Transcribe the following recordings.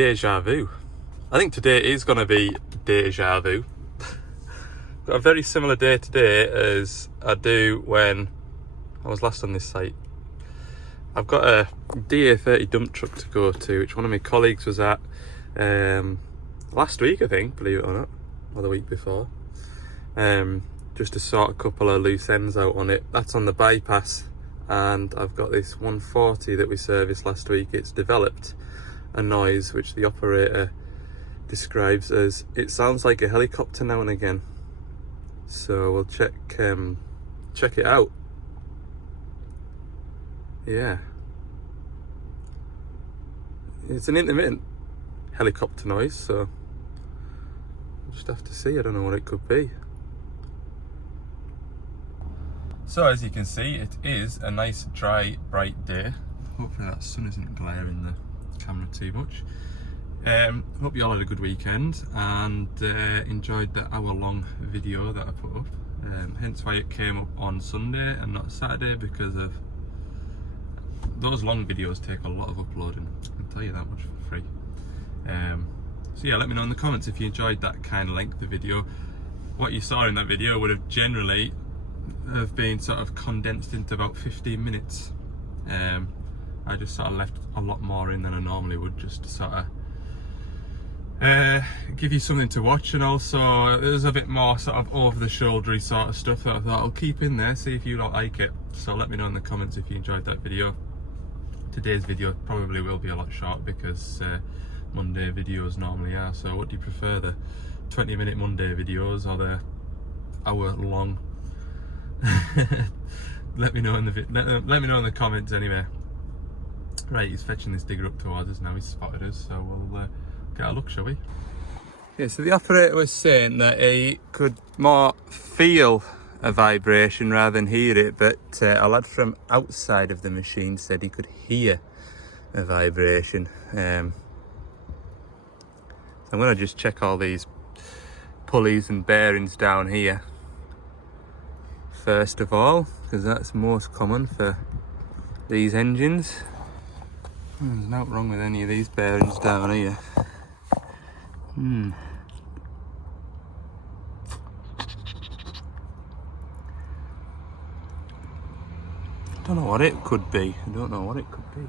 deja vu. I think today is going to be deja vu. Got a very similar day today as I do when I was last on this site. I've got a DA30 dump truck to go to, which one of my colleagues was at last week, I think, believe it or not, or the week before. Just to sort a couple of loose ends out on it. That's on the bypass, and I've got this 140 that we serviced last week. It's developed a noise which the operator describes as, it sounds like a helicopter now and again. So we'll check it out. Yeah, it's an intermittent helicopter noise, so we'll just have to see. I don't know what it could be. So as you can see, it is a nice dry bright day. Hopefully that sun isn't glaring the camera too much. Hope you all had a good weekend and enjoyed the hour-long video that I put up. Hence why it came up on Sunday and not Saturday, because of those long videos take a lot of uploading. I can tell you that much for free. So yeah, let me know in the comments if you enjoyed that kind of length of video. What you saw in that video would have generally have been sort of condensed into about 15 minutes. I just sort of left a lot more in than I normally would, just to sort of give you something to watch, and also there's a bit more sort of over-the-shouldery sort of stuff that I thought I'll keep in there, see if you don't like it. So let me know in the comments if you enjoyed that video. Today's video probably will be a lot short because Monday videos normally are. So what do you prefer, the 20-minute Monday videos or the hour-long? Let me know in the let me know in the comments anyway. Right, he's fetching this digger up towards us now. He's spotted us, so we'll get a look, shall we? Yeah, so the operator was saying that he could more feel a vibration rather than hear it, but a lad from outside of the machine said he could hear a vibration. So I'm going to just check all these pulleys and bearings down here first of all, because that's most common for these engines. There's nothing wrong with any of these bearings down here. I don't know what it could be. I don't know what it could be.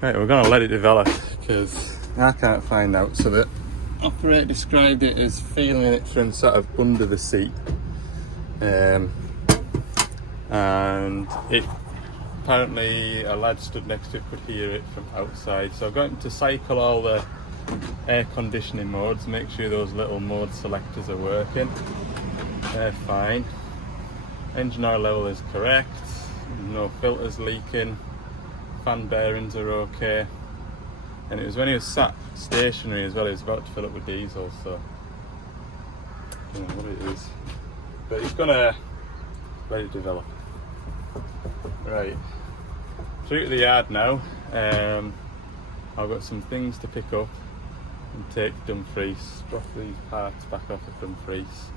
Right, we're going to let it develop because I can't find out. So the operator described it as feeling it from sort of under the seat, and it apparently a lad stood next to it could hear it from outside. So I've got him to cycle all the air conditioning modes, make sure those little mode selectors are working. They're fine. Engine oil level is correct, no filters leaking. Fan bearings are okay, and it was when he was sat stationary as well, he was about to fill up with diesel, so I don't know what it is, but he's gonna let it develop. Right, through to the yard now. I've got some things to pick up and take to Dumfries, drop these parts back off at Dumfries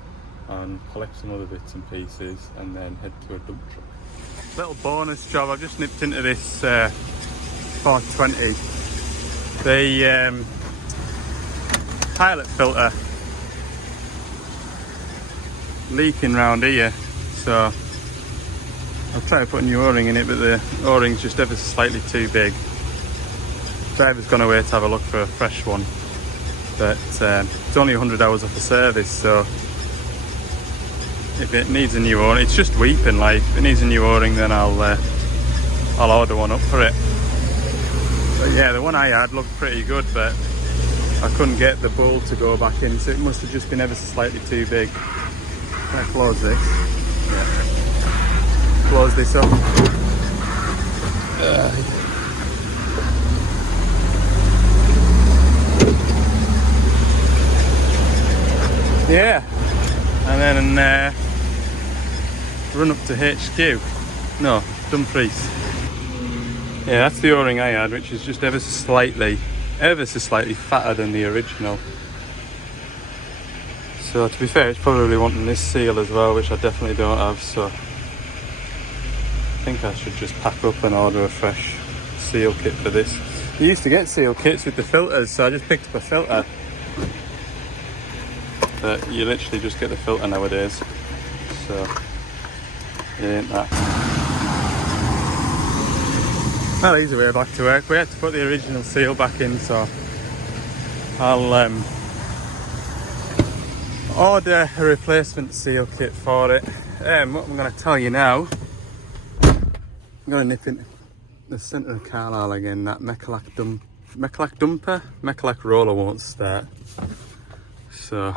and collect some other bits and pieces, and then head to a dump truck. Little bonus job, I've just nipped into this 420. The pilot filter leaking round here, so I'll try to put a new O-ring in it, but the O-ring's just ever so slightly too big. Driver's gone away to have a look for a fresh one, but it's only 100 hours off the service, so if it needs a new O-ring, it's just weeping. Like, if it needs a new O-ring, then I'll order one up for it. But yeah, the one I had looked pretty good, but I couldn't get the bowl to go back in, so it must have just been ever so slightly too big. Can I close this? Yeah. Close this up. Yeah, and then run up to HQ. No, Dumfries. Yeah, that's the O-ring I had, which is just ever so slightly fatter than the original. So to be fair, it's probably wanting this seal as well, which I definitely don't have, so I think I should just pack up and order a fresh seal kit for this. You used to get seal kits with the filters, so I just picked up a filter. But you literally just get the filter nowadays, so it ain't that. Well, easy way back to work. We had to put the original seal back in, so I'll order a replacement seal kit for it. What I'm going to tell you now, I'm going to nip in the centre of Carlisle again. That Mechalak roller won't start, so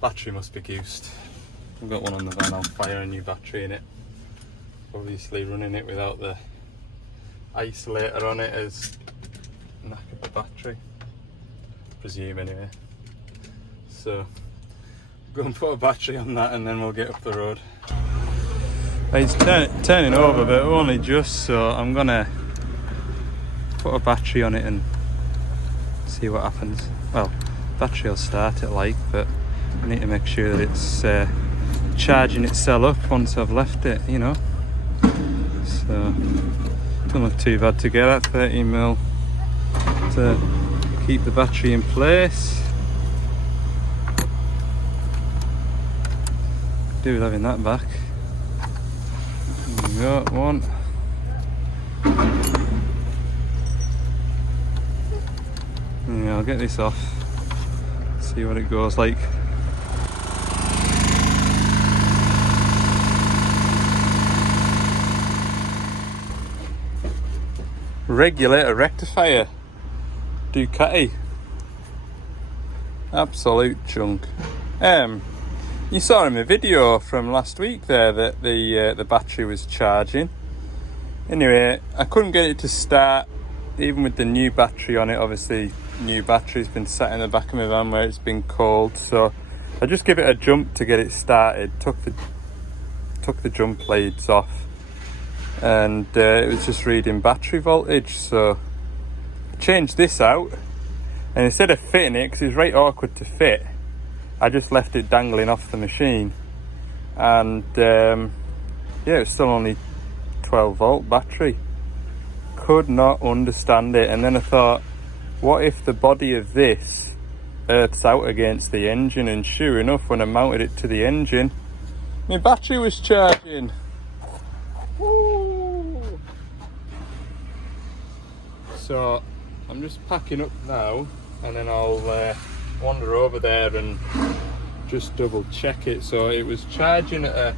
battery must be goosed. I've got one on the van. I'll fire a new battery in it. Obviously running it without the isolator on it is knackered the battery, presume anyway. So go and put a battery on that and then we'll get up the road. It's turning over, but only just, so I'm gonna put a battery on it and see what happens. Well, battery will start it like, but I need to make sure that it's charging itself up once I've left it, you know. So don't look too bad to get at. 30mm to keep the battery in place. Do with having that back. There we go, one. Yeah, I'll get this off. See what it goes like. Regulator rectifier, Ducati, absolute junk. You saw in the video from last week there that the battery was charging. Anyway, I couldn't get it to start, even with the new battery on it. Obviously, new battery's been sat in the back of my van where it's been cold, so I just give it a jump to get it started. Took the jump leads off, and it was just reading battery voltage, so I changed this out, and instead of fitting it, because it was right awkward to fit, I just left it dangling off the machine, and yeah, it's still only 12 volt battery. Could not understand it. And then I thought, what if the body of this earths out against the engine? And sure enough, when I mounted it to the engine, my battery was charging. Woo! So I'm just packing up now, and then I'll wander over there and just double check it. So it was charging at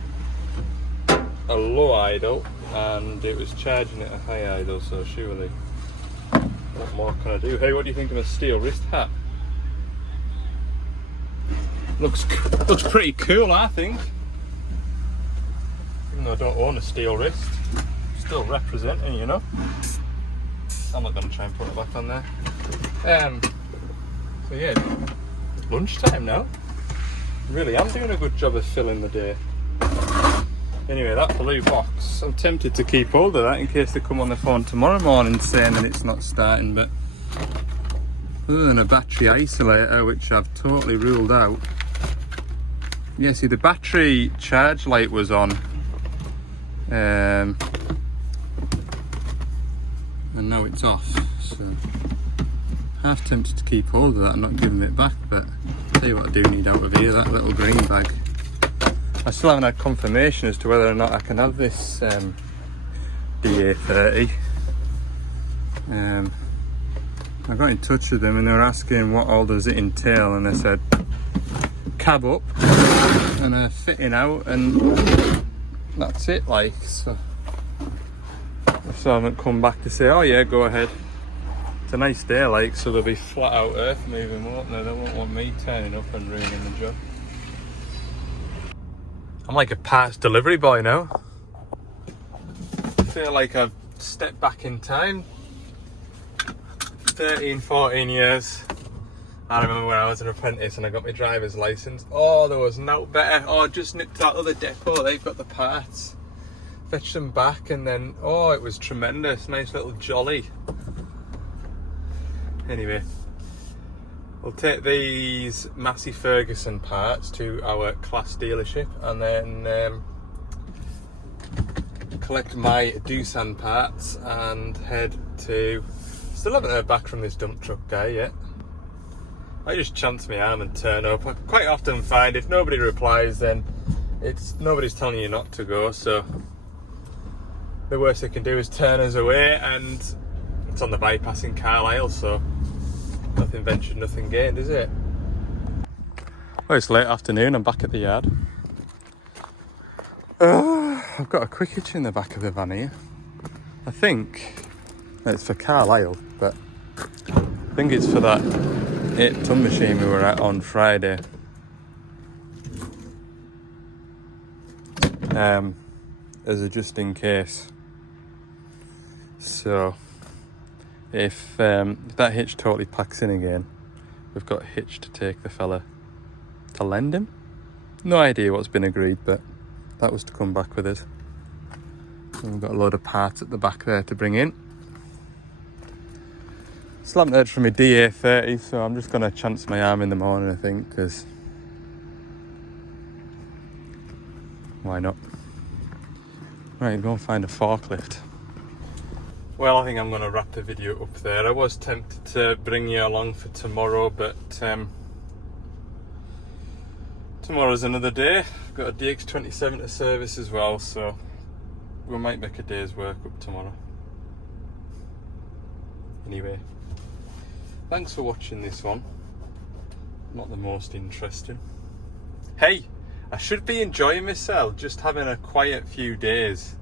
a low idle, and it was charging at a high idle, so surely what more can I do? Hey, what do you think of a steel wrist hat? Looks pretty cool, I think. Even though I don't own a steel wrist, still representing, you know. I'm not going to try and put it back on there. So yeah, lunchtime now. Really am doing a good job of filling the day. Anyway, that blue box, I'm tempted to keep hold of that in case they come on the phone tomorrow morning saying that it's not starting, but other than a battery isolator, which I've totally ruled out. Yeah, see, the battery charge light was on, and now it's off, so half tempted to keep hold of that and not giving it back, but I'll tell you what I do need out of here, that little green bag. I still haven't had confirmation as to whether or not I can have this DA30. I got in touch with them and they were asking what all does it entail, and I said cab up and a fitting out, and that's it, like. So I still haven't come back to say, oh yeah, go ahead. It's a nice day, like, so there'll be flat out earth moving, won't there? They won't want me turning up and ruining the job. I'm like a parts delivery boy now. I feel like I've stepped back in time 13, 14 years. I remember when I was an apprentice and I got my driver's license. Oh, there was no better. Oh, just nipped that other depot, they've got the parts. fetched them back, and then, oh, it was tremendous. Nice little jolly. Anyway, we'll take these Massey Ferguson parts to our Class dealership, and then collect my Doosan parts and head to... Still haven't heard back from this dump truck guy yet. I just chance my arm and turn up. I quite often find if nobody replies, then nobody's telling you not to go, so the worst they can do is turn us away, and it's on the bypass in Carlisle, so nothing ventured, nothing gained, is it? Well, it's late afternoon, I'm back at the yard. I've got a quick itch in the back of the van here. I think it's for Carlisle, but I think it's for that 8-ton machine we were at on Friday. As a just in case. So if that hitch totally packs in again, we've got a hitch to take the fella to lend him. No idea what's been agreed, but that was to come back with us. And we've got a load of parts at the back there to bring in. Still haven't heard from my DA30, so I'm just going to chance my arm in the morning, I think, because why not? Right, go and find a forklift. Well, I think I'm going to wrap the video up there. I was tempted to bring you along for tomorrow, but tomorrow's another day. I've got a DX27 to service as well, so we might make a day's work up tomorrow. Anyway, thanks for watching this one. Not the most interesting. Hey, I should be enjoying myself, just having a quiet few days.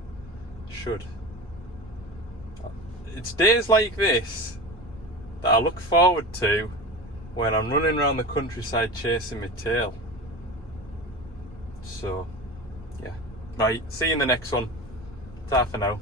Should. It's days like this that I look forward to when I'm running around the countryside chasing my tail. So, yeah. Right, see you in the next one. Ta for now.